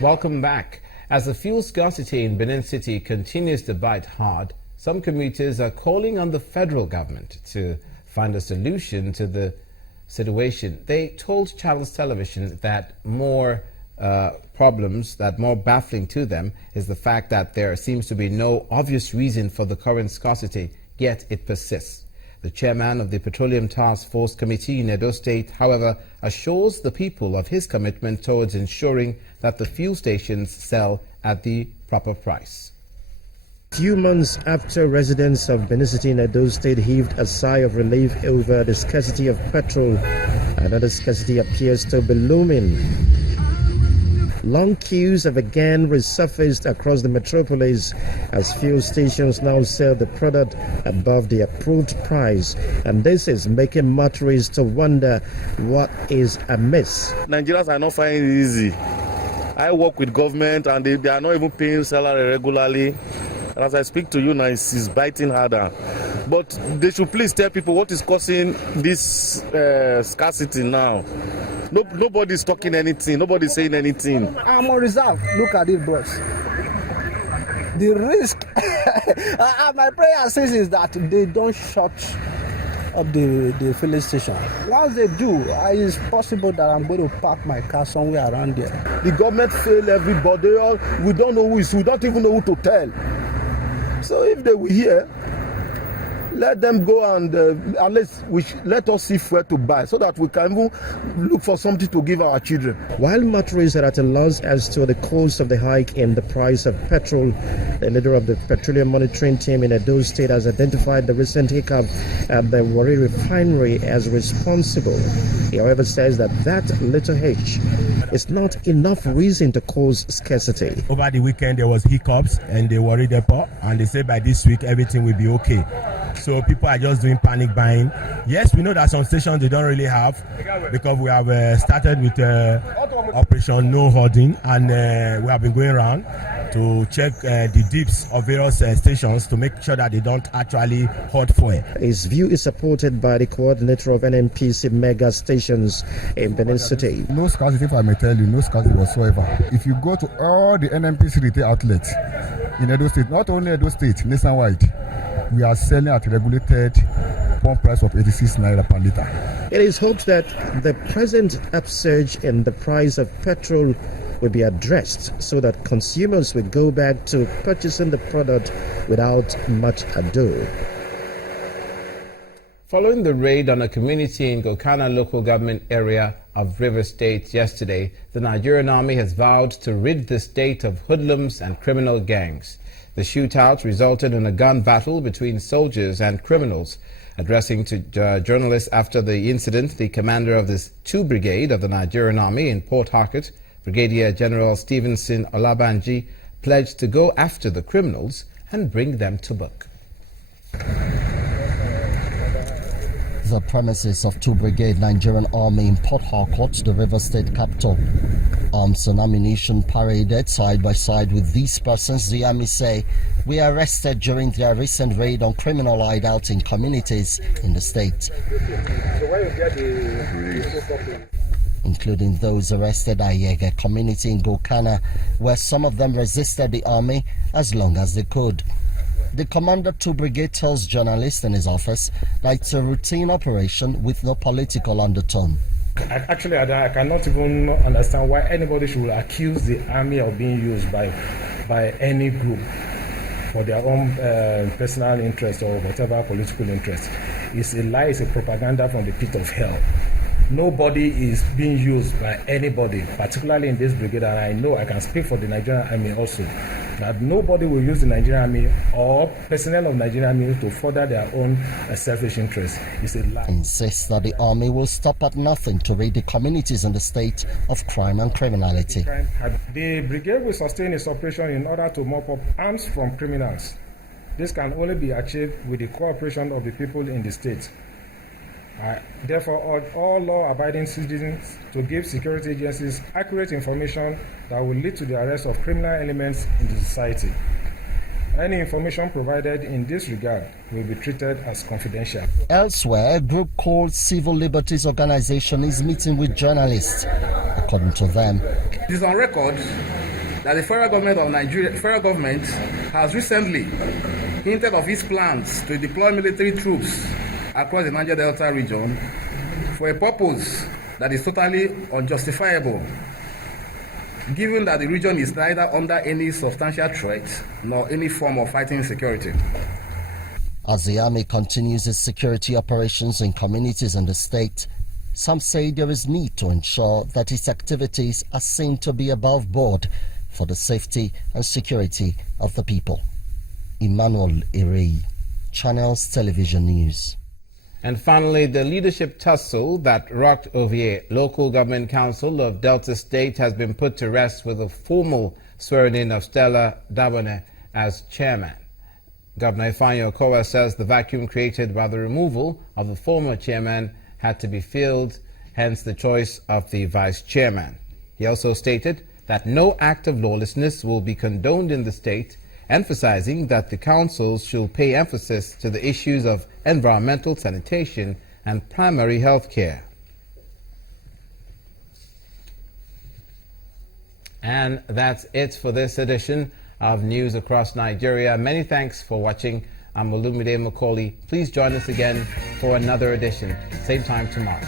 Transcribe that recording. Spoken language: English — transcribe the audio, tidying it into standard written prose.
Welcome back. As the fuel scarcity in Benin City continues to bite hard, some commuters are calling on the federal government to find a solution to the situation. They told Channels Television that more baffling to them is the fact that there seems to be no obvious reason for the current scarcity, yet it persists. The chairman of the Petroleum Task Force Committee in Edo State, however, assures the people of his commitment towards ensuring that the fuel stations sell at the proper price. Few months after residents of Benin City in Edo State heaved a sigh of relief over the scarcity of petrol, another scarcity appears to be looming. Long queues have again resurfaced across the metropolis as fuel stations now sell the product above the approved price, and this is making motorists to wonder what is amiss. Nigerians are not finding it easy. I work with government and they are not even paying salary regularly. And as I speak to you now, it's biting harder. But they should please tell people what is causing this scarcity now. Nobody is talking anything. Nobody is saying anything. I'm on reserve. Look at it, bros. The risk. My prayer says is that they don't shut up the filling station. Once they do, it's possible that I'm going to park my car somewhere around there. The government failed everybody. We don't know who is. We don't even know who to tell. So if they will hear, let them go and let us see where to buy so that we can even look for something to give our children. While motorists are at a loss as to the cause of the hike in the price of petrol, the leader of the Petroleum Monitoring Team in Edo State has identified the recent hiccup at the Warri refinery as responsible. He, however, says that little hitch is not enough reason to cause scarcity. Over the weekend, there was hiccups and the Warri depot, and they say by this week everything will be okay. So people are just doing panic buying. Yes, we know that some stations they don't really have, because we have started with Operation No Hoarding, and we have been going around to check the dips of various stations to make sure that they don't actually hoard fuel. His view is supported by the coordinator of NNPC mega stations in Benin City. No scarcity, if I may tell you, no scarcity whatsoever. If you go to all the NNPC retail outlets in Edo State, not only Edo State, nationwide, we are selling at a regulated pump price of 86 naira per litre. It is hoped that the present upsurge in the price of petrol will be addressed so that consumers will go back to purchasing the product without much ado. Following the raid on a community in Gokana local government area of Rivers State yesterday, the Nigerian Army has vowed to rid the state of hoodlums and criminal gangs. The shootout resulted in a gun battle between soldiers and criminals. Addressing to journalists after the incident, the commander of this 2 Brigade of the Nigerian Army in Port Harcourt, Brigadier General Stevenson Olabanji, pledged to go after the criminals and bring them to book. The premises of 2 Brigade Nigerian Army in Port Harcourt, the River State capital. Arms and ammunition paraded side by side with these persons, the army say, were arrested during their recent raid on criminal hideouts in communities in the state. Including those arrested at Yege community in Gokana, where some of them resisted the army as long as they could. The Commander 2 Brigade tells journalists in his office that it's a routine operation with no political undertone. Actually, I cannot even understand why anybody should accuse the army of being used by any group for their own personal interest or whatever political interest. It's a lie, it's a propaganda from the pit of hell. Nobody is being used by anybody, particularly in this brigade, and I know I can speak for the Nigerian Army also, that nobody will use the Nigerian Army or personnel of Nigerian Army to further their own selfish interests. It's a lie. Insists that the army will stop at nothing to rid the communities in the state of crime and criminality. The brigade will sustain its operation in order to mop up arms from criminals. This can only be achieved with the cooperation of the people in the state. I therefore urge all law-abiding citizens to give security agencies accurate information that will lead to the arrest of criminal elements in the society. Any information provided in this regard will be treated as confidential. Elsewhere, a group called Civil Liberties Organization is meeting with journalists. According to them, it is on record that the federal government of Nigeria has recently hinted of its plans to deploy military troops across the Niger Delta region for a purpose that is totally unjustifiable, given that the region is neither under any substantial threat nor any form of fighting insecurity. As the army continues its security operations in communities in the state, some say there is need to ensure that its activities are seen to be above board for the safety and security of the people. Emmanuel Ere, Channels Television News. And finally, the leadership tussle that rocked Ovie Local Government Council of Delta State has been put to rest with a formal swearing-in of Stella Dabone as chairman. Governor Ifeanyi Okowa says the vacuum created by the removal of the former chairman had to be filled, hence the choice of the vice chairman. He also stated that no act of lawlessness will be condoned in the state, emphasizing that the councils should pay emphasis to the issues of environmental sanitation and primary health care. And that's it for this edition of News Across Nigeria. Many thanks for watching. I'm Olumide Macaulay. Please join us again for another edition, same time tomorrow.